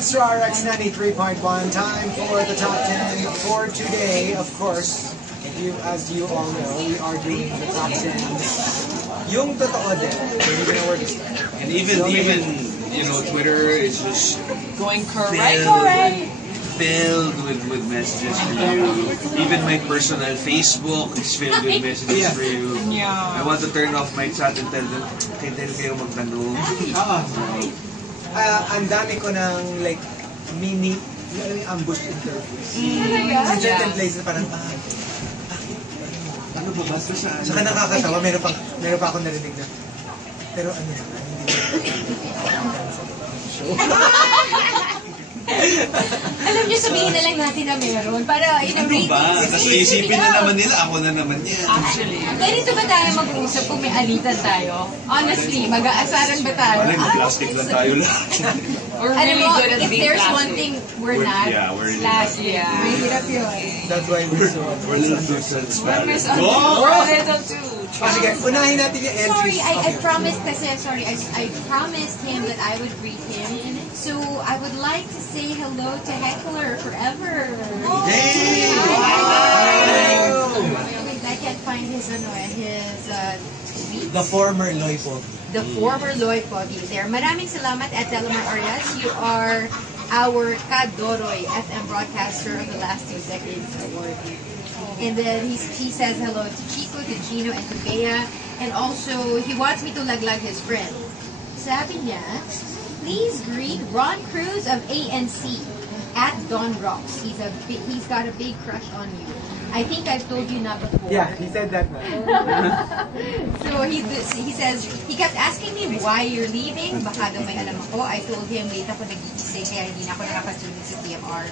Monster RX 93.1. Time for the top 10 for today. Of course, as you all know, we are doing the top 10. Yung totoo din. And even you know, Twitter is just going correct. Filled with messages for you. Even my personal Facebook is filled with messages for you. Yeah. I want to turn off my chat and tell them, okay, dahil kayo magtanong. Ang dami ko ng like mini ambush interviews. Talaga? In certain places parang Ano ba basta sa saka nakakatawa, meron pa akong narinig na pero ano naman, Alam niyo, sabihin na lang natin na meron para in a rating. Tapos isipin na naman nila, ako na naman yan. Actually. Ganito ba tayo mag-uusap kung may alitan tayo? Honestly, mag-aasaran ba tayo? Plastic lang tayo lahat. We're Alam really mo, good at if being there's plastic. one thing we're not, we're plastic. Mahirap yun. that's why we're so We're a little too transparent. We're a little too. sige, unahin natin yung entries. Sorry, I promised kasi, I promised him that I would greet him. So, I would like to say hello to Heckler forever. Yay! I can't find his tweets. The former Loy Pogi. The former Loy Pogi. There. Maraming salamat at Delamar Arias. You are our Kadoroy FM broadcaster of the last 2 decades award. And then he says hello to Chico, to Gino, and to Bea. And also, he wants me to laglag his friend. Sabi niya, please greet Ron Cruz of ANC at Don Rocks. He's got a big crush on you. I think I've told you na before. Yeah, he said that. So he says, he kept asking me why you're leaving. Baka daw may alam ako. I told him, wait ako nagigising kaya hindi na ako nakakasunog sa TMR.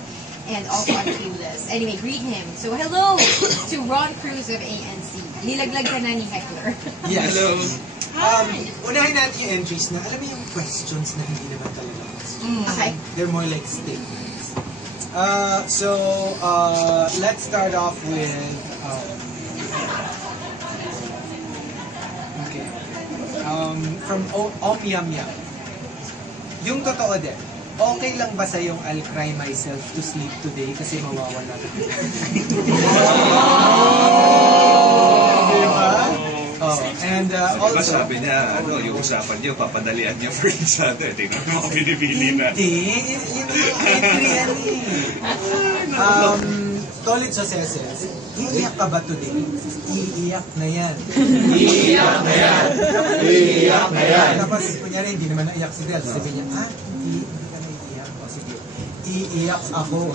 And also on Clueless. Anyway, greet him. So hello to Ron Cruz of ANC. Nilaglag ka na ni Heckler. Yes. Hello. Unahin natin yung entries na, alam mo yung questions na hindi naman talaga. Okay. They're more like statements. Let's start off with, from Om Yam Yam. Yung totoo din, okay lang ba sa yung I'll cry myself to sleep today kasi mawawala ka? Diba? And also, sabi niya, yung usapan niyo, papadalian niya for each other. Tingnan mo mga pinipili na. hindi, yun yung entry yan Tolit Jose says, iiyak ka ba today? Iiyak na yan. Iiyak na yan. Iiyak na yan. Tapos, kunyari, hindi naman naiyak si Del. Sabi niya, hindi ka na iiyak. O sige, iiyak ako.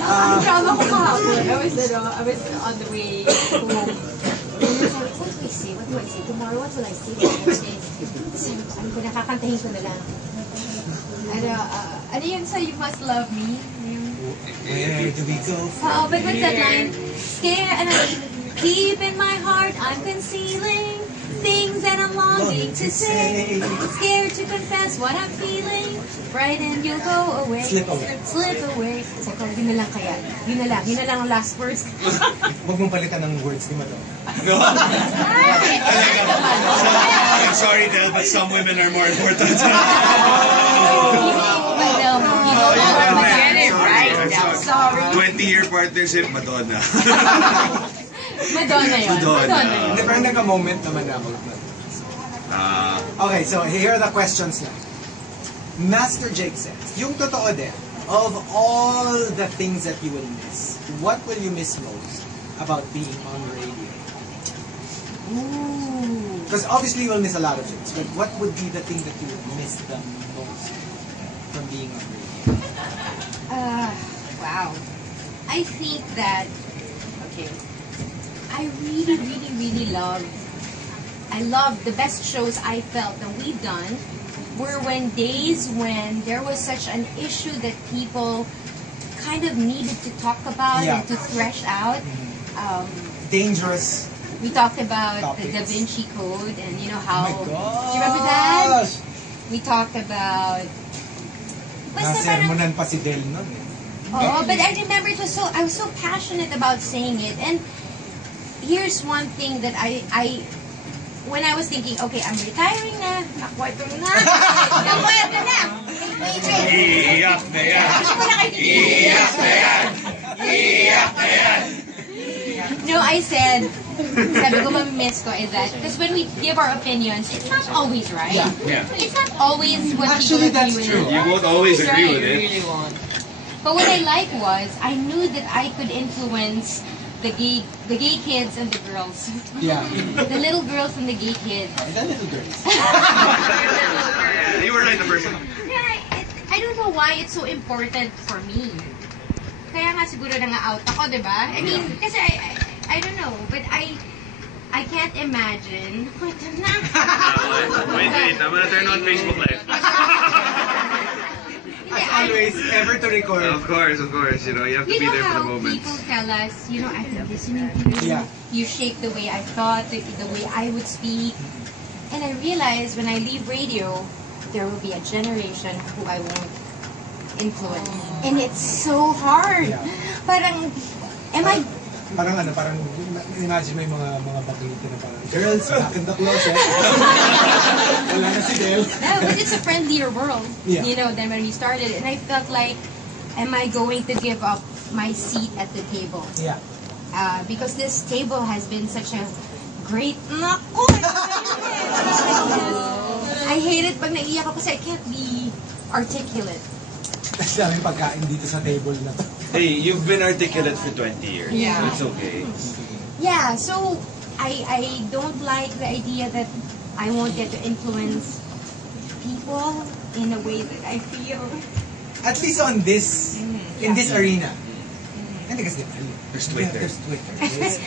Ang drama ko kahapon. I was on the way home. What do I say? Tomorrow, what will I say? Ano ko, nakakantahin ko na lang. Ano yun sa You Must Love Me? Where do we go? But what's that line? Deep in my heart, I'm concealing things that I'm longing to say. Scared to confess what I'm feeling. Frightened you'll go away. Slip away. Slip away. Saka, yun na lang kaya. Yun na lang ang last words. Huwag mong palitan ng words ni Madonna. I'm sorry, Del, but some women are more important. Get it right now. Sorry. 20-year partnership, Madonna. Madonna yun. Madonna yun. Hindi, parang nagka-moment naman ako. Okay, so here are the questions now. Master Jake says, yung totoo din, of all the things that you will miss, what will you miss most about being on radio? Because obviously you will miss a lot of things, but what would be the thing that you would miss the most from being on radio? Wow. I think that, I really love the best shows I felt that we've done were days when there was such an issue that people kind of needed to talk about and to thresh out. Dangerous. We talked about topics. the Da Vinci Code and you know how. Oh my gosh! Do you remember that? We talked about. Nasermonan pa si Del nun eh. Oh, but I remember I was so passionate about saying it. And here's one thing that when I was thinking, okay, I'm retiring na, nakwarto na, nakwarto na. Iiyak na yan! Iiyak na yan! Iiyak na yan! No, I said, sabi ko mamimiss ko is that, because when we give our opinions, it's not always right. Yeah. It's not always what Actually, people that's agree true. with. You won't always agree with it. really want. But what I like was, I knew that I could influence the gay kids and the girls. Yeah. The little girls and the gay kids. And the little girls. You were right the first time. I don't know why it's so important for me. Kaya nga siguro nang-out ako, di ba? I mean, kasi I don't know, but I can't imagine. Wait, na. Wait, I'm gonna turn on Facebook Live. As always, ever to record. Of course, you know, you have to You be know there for the how moment. people tell us, you know, I've been listening to you. Yeah. You shape the way I thought, the way I would speak. And I realized when I leave radio, there will be a generation who I won't influence. And it's so hard. Yeah. Parang, am I... Parang imagine mo yung mga bakilito na parang, girls, back in the closet. Wala na si Del. No, but it's a friendlier world, Yeah. you know, than when we started. And I felt like, am I going to give up my seat at the table? Yeah. Because this table has been such a great... Naku! I hate it pag naiiyak ako kasi I can't be articulate. Kasi daming pagkain dito sa table na to. Hey, you've been articulate for 20 years. Yeah. It's okay. Yeah, so I don't like the idea that I won't get to influence people in a way that I feel. At least on this, in this arena. Hindi kasi There's Twitter. There's Twitter.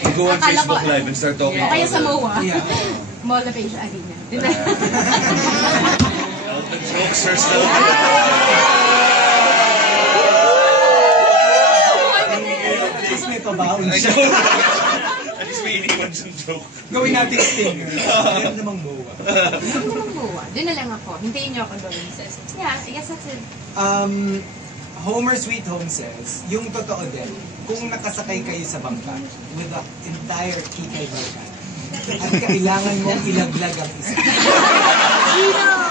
You go on Akala ko- Facebook Live and start talking O kaya about sa MOA. Yeah. Mall of Asia Arena. all the jokes are still At least may pabaon I siya. know. At least may iniwan siyang joke. Gawin natin stinger. Meron namang MOA. Hindi naman MOA. Doon na lang ako. Hintayin niyo ako doon. Yeah, I guess that's it. Homer Sweet Home says, yung totoo din, kung nakasakay kayo sa bangka with the entire Kikay bangka, at kailangan mong ilaglag ang isa.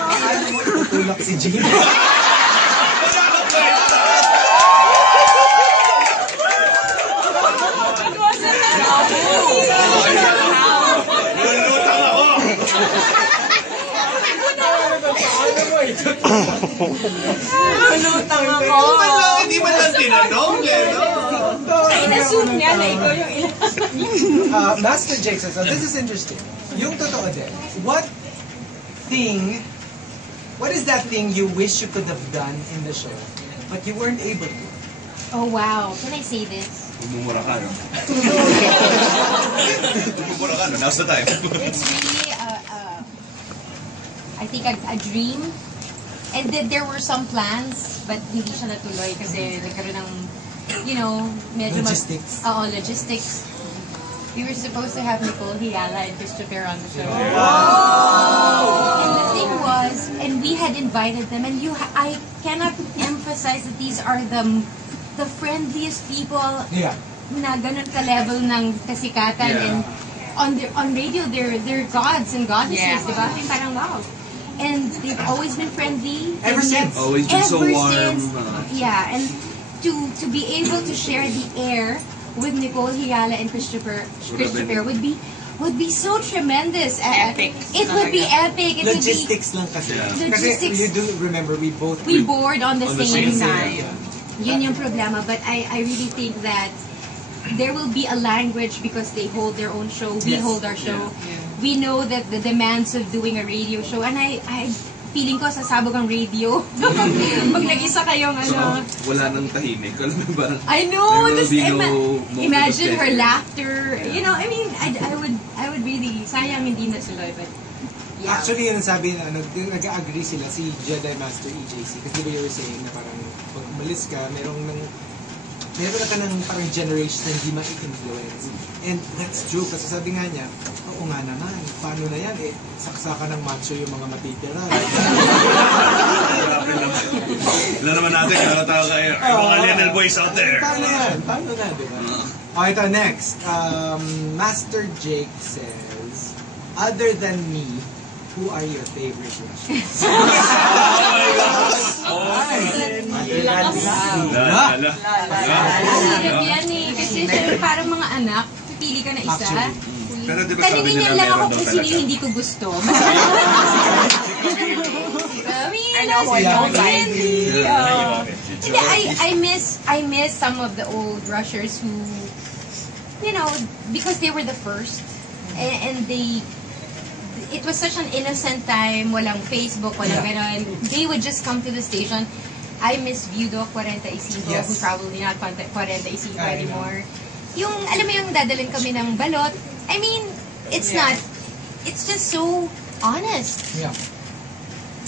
Paano mo itutulak si Gino? Paano mo itutulak? Lutang ako. Hindi man lang tinanong eh, no? Ay, na-assume niya na ikaw yung ilang. Master Jake says, so this is interesting. Yung totoo din, what is that thing you wish you could have done in the show, but you weren't able to? Oh, wow. Can I say this? Mumura ka, no? Mumura ka, no? Now's the time. It's really, I think, a dream. And then there were some plans, but hindi siya natuloy kasi nagkaroon ng, you know, medyo Logistics. Logistics. We were supposed to have Nicole Hiala and Christopher on the show. And the thing was, and we had invited them, and I cannot emphasize that these are the friendliest people Yeah. na ganun ka-level ng kasikatan. Yeah. And on radio, they're gods and goddesses, Yeah. di ba? Yung parang wow. And they've always been friendly. Ever and since. yet- Always been so ever warm. since, yeah, and to be able to share the air with Nicole Hiala and Christopher would be so tremendous. Epic. It would be epic. It Logistics lang kasi. Yeah. Kasi Logistics. you do remember, we both... would be we board on the On the same same time. Yun yung problema. But I really think that there will be a language because they hold their own show. We Yes. hold our show. We know that the demands of doing a radio show, and I feeling ko sasabog ang radio. Pag nag-isa kayong So, ano. wala nang tahimik. Alam mo ba? I know. There will Just be no moment imagine of her tension. laughter. You know, I mean, I would really sayang hindi natuloy, but yeah. Actually, yun ang sabi na nag-agree sila si Jedi Master EJC. Kasi di ba you were saying na parang pag umalis ka, meron ka ng parang generation na hindi ma-influence. And that's true. Kasi sabi nga niya, oo nga naman, paano na yan? Eh, saksakan ng macho yung mga matitira. Grabe naman. Ilan naman natin, kaya tayo kayo. Ay, mga little boys out there. Paano yan? Paano na, di ba? Oh, ito, next. Master Jake says, other than me, who are your favorite Russians? Hirap yan eh. Kasi syempre parang mga anak, pipili ka na isa. Pero di ba sabi Kaningin nila lang ako meron daw kung sino talaga? yung hindi ko gusto. I know what you're Hindi, I miss some of the old rushers who, you know, because they were the first. And it was such an innocent time, walang Facebook, walang ganon. They would just come to the station. I miss Viudo 45, Yes. who's probably not 45 I know. anymore. Yung, alam mo yung dadalhin kami ng balot. I mean, it's not, it's just so honest. Yeah.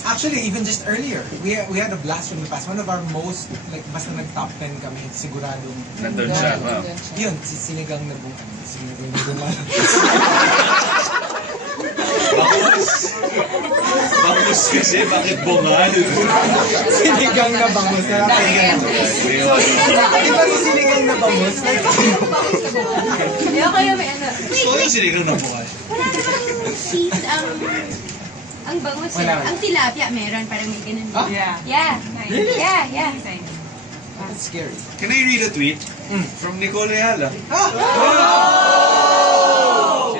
Actually, even just earlier, we had a blast from the past. One of our most, like, basta nag-top 10 kami, siguradong. Nandun siya. Wow. Yun, si Sinigang na Bunga. Sinigang na Bunga. Bangus kasi, bakit bunga? Sinigang na bangus. Di ba si Sinigang na bangus? Kaya kayo may ano. Gusto ko yung sinigang na bunga. Wala namang cheese ang bangus eh. Wala. Ang tilapia meron, parang may ganun. Ah? Yeah. Really? Yeah. That's scary. Can I read a tweet? From Nicole Ayala. She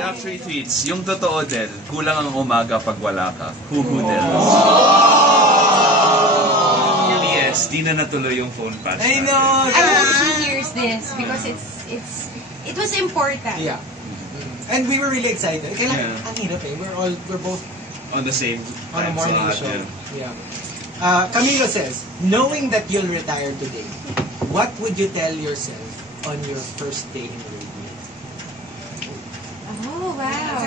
have 3 tweets. Yung totoo din, kulang ang umaga pag wala ka. Huhu din. Yes, di na natuloy yung phone patch. I know! I hope she hears this because it was important. Yeah. And we were really excited. Kailan, Yeah. ang hirap eh. We're both On the same on a time morning slot, show. yeah. Yeah. Camilo says, knowing that you'll retire today, what would you tell yourself on your first day in radio? Oh, wow.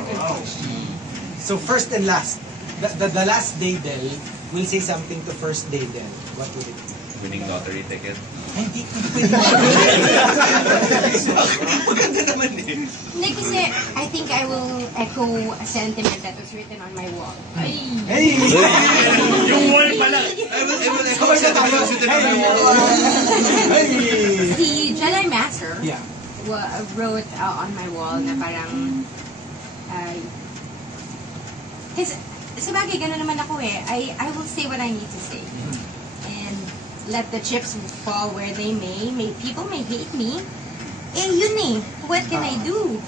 So first and last, the last day Del will say something to first day Del. What would it be? Winning lottery ticket. Hindi pwede. Maganda naman eh. Hindi kasi I think I will echo a sentiment that was written on my wall. Ay! Hey! Yung wall pala. Sabay na tayo. Hey! The Jedi Master Yeah. wrote on my wall na parang kasi sa bagay gano'n naman ako eh. I will say what I need to say. And let the chips fall where they may. People may hate me. Eh, yun eh. What can I do?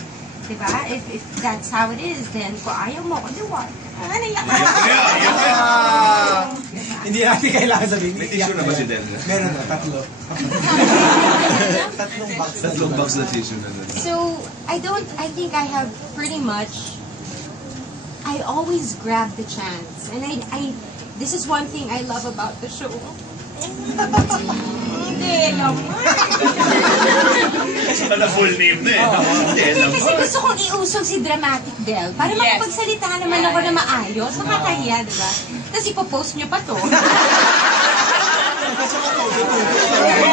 Diba? If that's how it is, then kung ayaw mo, di what? Ano yan? Hindi natin kailangan sabihin. May tissue na ba si Del? Meron na, tatlo. Tatlong box. Tatlong box na tissue na doon. So, I think I have pretty much, I always grab the chance. And this is one thing I love about the show. Hindi naman. Wala full name na eh. Hindi lang. Kasi gusto kong iusog si Dramatic Del para makapagsalita naman ako na maayos. Nakakahiya, diba? Tapos ipopost niyo pa to.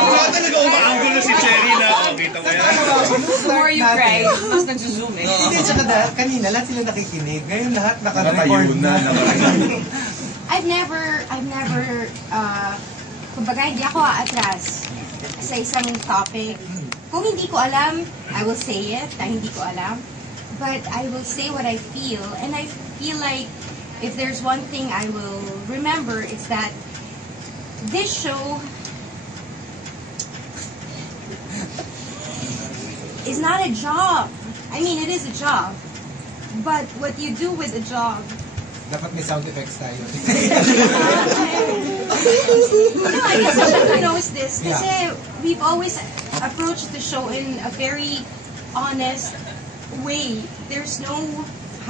Wala talaga umaanggulo si Cherry na. Oh, kita mo yan. The more you cry, mas nagsuzoom eh. Hindi, tsaka kanina lahat sila nakikinig. Ngayon lahat naka-record na. I've never, kumbaga hindi ako aatras sa isang topic. Kung hindi ko alam, I will say it, na hindi ko alam. But I will say what I feel. And I feel like if there's one thing I will remember, it's that this show is not a job. I mean, it is a job. But what you do with a job, Dapat may sound effects tayo. no, I guess everyone knows this. Yeah. Kasi we've always approached the show in a very honest way. There's no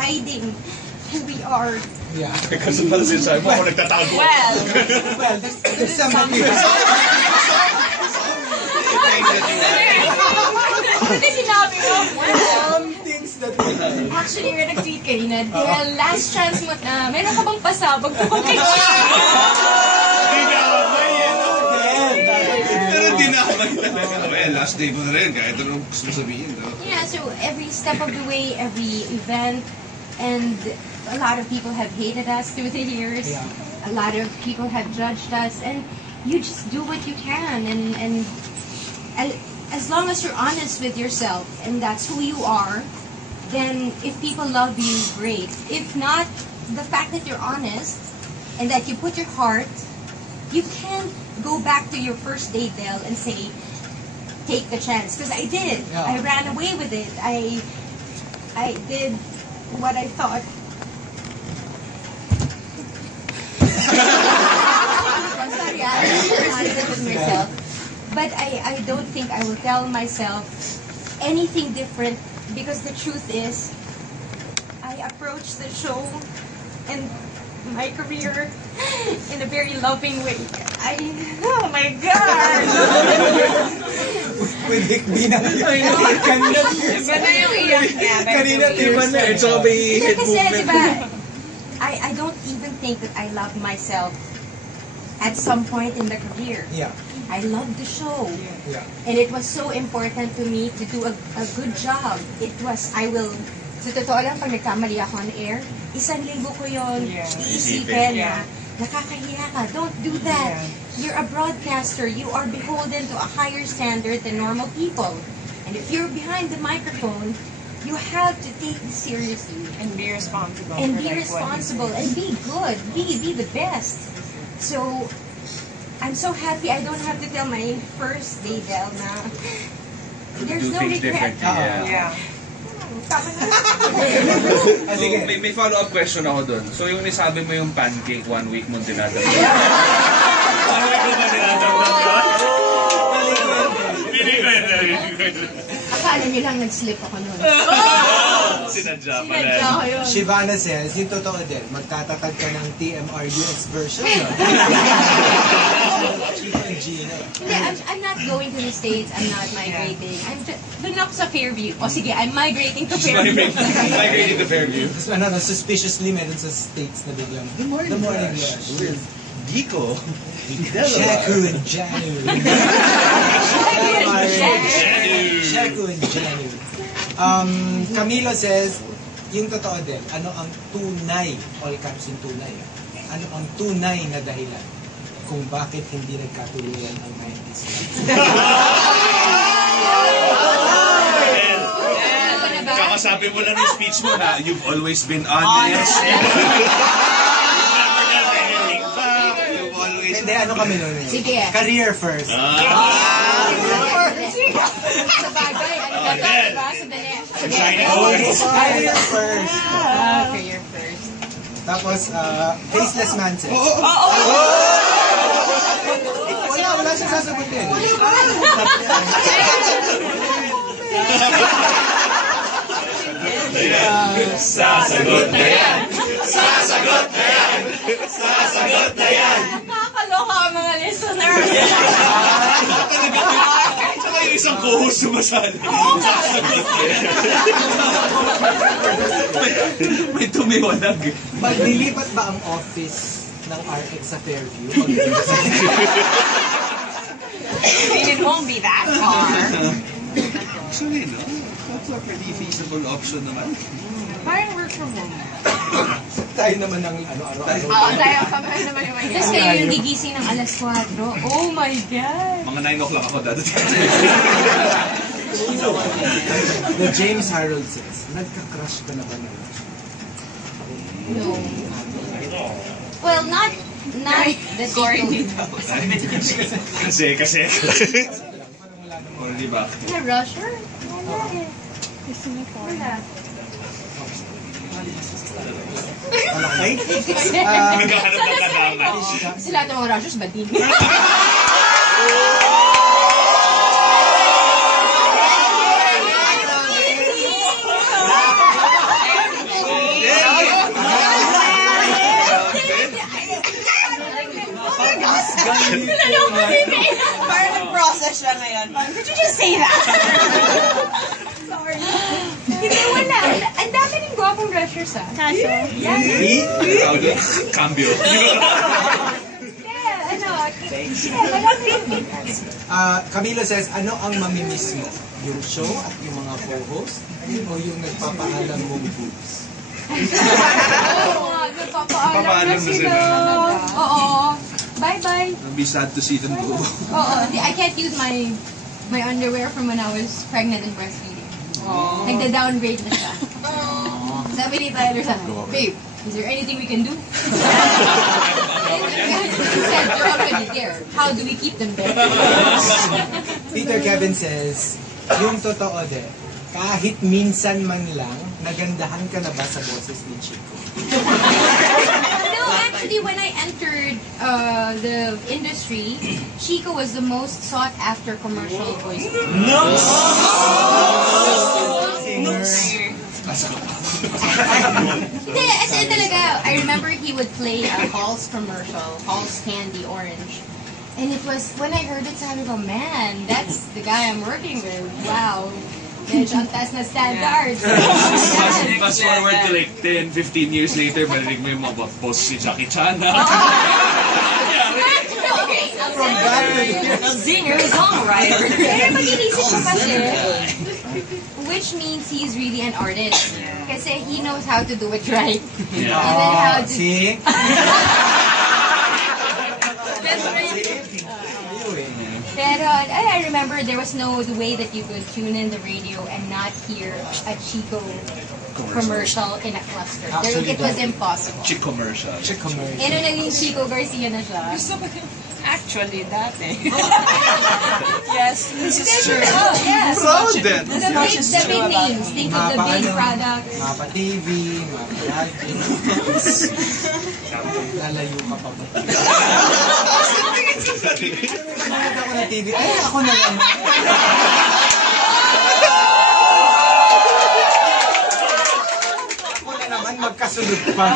hiding who we are. Yeah. Kasi pala si Simon ako nagtatago. Well, Well, there's some Kasi sinabi mo, some things that we actually, we're nag-tweet kanina, dahil last chance mo na, meron ka bang pasabog tungkol kay Pero dinamay talaga. Well, last day mo na rin. Kahit anong gusto mo sabihin. Yeah, so every step of the way, every event, and a lot of people have hated us through the years. Yeah. A lot of people have judged us, and you just do what you can, and as long as you're honest with yourself, and that's who you are, then if people love you, great. If not, the fact that you're honest and that you put your heart, you can't go back to your first date, Del, and say, take the chance. Because I did. Yeah. I ran away with it. I did what I thought. I'm sorry, I'm honest with myself. But I don't think I will tell myself anything different, because the truth is, I approached the show and my career in a very loving way. Oh my God! With Hikbi na. Kanina. Ganda yung iyak niya. Kanina, diba na eh. Tsaka may head Kasi, movement. diba, I don't even think that I love myself at some point in the career. Yeah. I love the show. Yeah. And it was so important to me to do a good job. It was, sa totoo lang, pag nagkamali ako on air, 1,000 ko yun, Yeah. iisipin Yeah. na, nakakahiya ka, don't do that. You're a broadcaster. You are beholden to a higher standard than normal people. And if you're behind the microphone, you have to take this seriously. And be responsible. And for, be like, responsible what and be good. Be the best. So, I'm so happy I don't have to tell my first day, Del, na there's Do no things regret. differently, you do. yeah. Yeah. Tama na. Ah, So, sige. may follow-up question ako dun. So, yung nisabi mo yung pancake, 1 week mo dinadamdam. 1 week mo ba dinadamdam yun? Hindi ko yun. Akala niyo lang nag-slip ako noon. Sinadya pala. Sinadya ko yun. Shivana says, yung totoo din, magtatatag ka ng TMR-US version. No? Chico and Gina. Hindi, I'm not going to the States. I'm not migrating. I'm just, doon ako sa Fairview. O sige, I'm migrating to Fairview. Migrating to Fairview. Tapos ano, suspiciously meron sa States na biglang, The Morning Rush. With Dico. Shaku and Janu. Shaku and Janu. Camilo says, yung totoo din, ano ang tunay, all caps yung tunay, ano ang tunay na dahilan kung bakit hindi nagkatuluyan ang 90s? Kakasabi mo lang yung speech mo na you've always been honest. You've always... Hindi, ano kami nun eh? Sige. Career first. Sa bagay, ano ba ito? Diba? Sandali. Career first. Career first. Tapos, faceless man says. Wala siya sasagutin. Sasagot na yan! Sasagot na yan! Sasagot na yan! Nakakaloka ang mga listeners. Tsaka yung isang co-host sumasali. Sasagot na yan! May tumiwalag eh. Maglilipat ba ang office ng RX sa Fairview? It won't be that far. Actually, no? That's a pretty feasible option naman. Parang work from home. Tayo naman ng ano-ano-ano. Oo, tayo kami naman yung mga Tapos kayo yung gigising ng alas 4. Oh my God! Mga 9 o'clock ako dadating. The James Harold says, nagka-crush ka na ba na? No. Well, not the Corny Tito. daw. Kasi. O, di ba? Na rusher? Wala eh. Wala. Okay? Nagkahanap ng kadama. Sila ng mga rushers, bading. Parang nag-process siya ngayon. Parang, could you just say that? Sorry. Hindi, wala. Ang dami ng gwapong rushers, ah. Kaso? Yeah. Tawag doon? Cambio. Yeah, ano? Yeah, marami. Camilo says, ano ang mamimiss mo? Yung show at yung mga co-host? O yung nagpapaalam mong boobs? Oo, nagpapaalam Papaalam na na sila. sila. Oo. Bye-bye. I'll be sad to see them go. Oo, I can't use my underwear from when I was pregnant and breastfeeding. Nagda-downgrade na siya. Sabi ni Tyler sana, babe, is there anything we can do? He said, they're already there. How do we keep them there? Peter Kevin says, yung totoo din, kahit minsan man lang, nagandahan ka na ba sa boses ni Chico? No, actually, when I entered the industry, Chico was the most sought-after commercial voice. Singer. Hindi, as in talaga, I remember he would play a Halls commercial, Halls Candy Orange. And it was, when I heard it, sabi ko, man, that's the guy I'm working with. Wow. Medyo ang taas na standards. Fast forward to like 10, 15 years later, marinig mo yung mga post si Jackie Chan. Okay, A singer, songwriter. pero mag-inisip ko kasi, which means he's really an artist. Kasi he knows how to do it right. And then how to... See? Pero I remember there was no way that you could tune in the radio and not hear a Chico commercial in a cluster. Actually, It was impossible. Chick commercial. Chick commercial. Eh, nung naging Chico Garcia na siya. Actually, dati. Yes, this is true. Oh, yes. Proud then. The big names. Think of the big products. Mapa TV, Mapa Radio. Lalayo ka pa ba? Nanonood ako ng TV. Ay, ako na lang. Ako na naman magkasunod pa.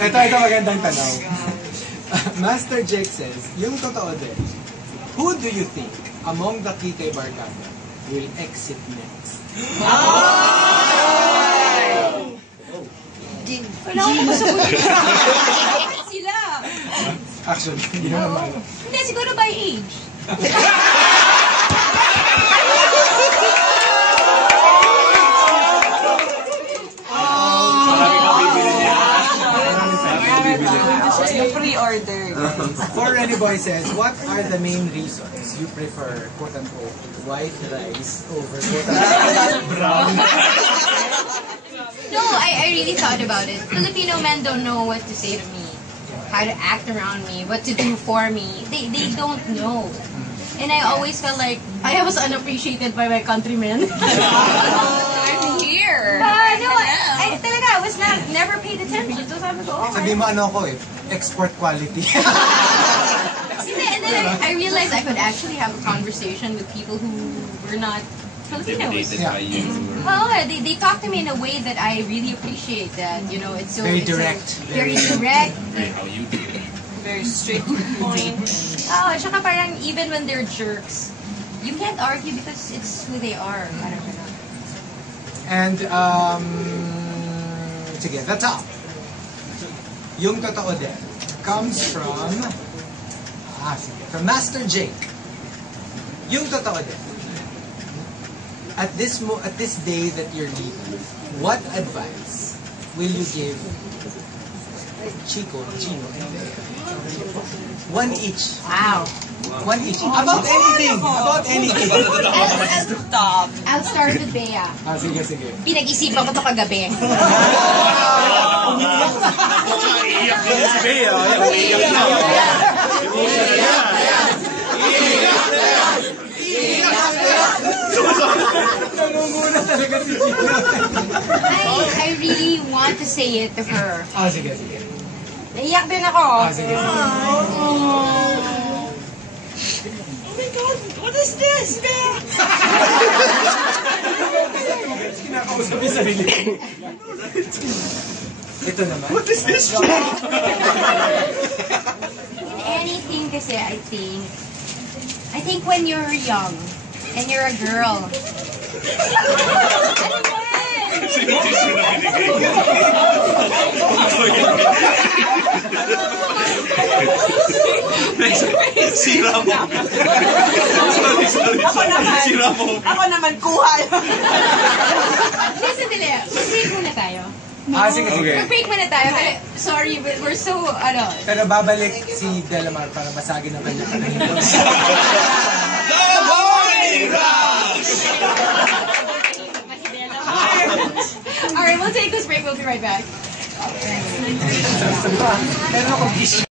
Ito magandang tanong. Master Jake says, yung totoo din, who do you think among the Kikay Barkada will exit next? Wala akong masagot. Sila. Actually, hindi naman. Hindi, siguro by age. Pre-order. For Renny Boy says, what are the main reasons you prefer quote-unquote white rice over quote-unquote brown? No, I really thought about it. Filipino men don't know what to say to me, how to act around me, what to do for me. They don't know. And I always felt like I was unappreciated by my countrymen. I'm here. No, I talaga, I was never paid attention. So sabi ko, oh, Sabi mo ano ko export quality. and then I realized I could actually have a conversation with people who were not Filipinos. Intimidated by you. Oh, they talk to me in a way that I really appreciate. That it's so Very it's so direct. very direct. How you do it. Very straight to the point. Oh, tsaka parang even when they're jerks, you can't argue because it's who they are. Parang ganun. And, sige, the top. Yung totoo din comes from, from Master Jake. Yung totoo din. At this day that you're leaving, what advice will you give Chico, Gino, and Bea? One each. Wow. One each. About anything. About anything. Stop. I'll start with Bea. Sige, sige. Pinag-isipan ko to kagabi. Iyak na si Bea. Iyak na. Nangunguna talaga si Gino. I really want to say it to her. Sige, sige. Naiyak din ako. Sige, sige. Oh my God, what is this? Kinakausap yung sarili ko. Ito naman. What is this? Anything kasi, I think when you're young and you're a girl. Ano ba? Sino tissue na binigay ko? Sira mo. Sorry. Sira mo. Ako naman, kuha. Listen, dili. Mag-break muna tayo. Sige, sige. Mag-break muna tayo. Sorry, but we're so, Pero babalik si Delamar para basagin ang kanya kanina. The Morning Rush! we'll take this break. We'll be right back. Meron akong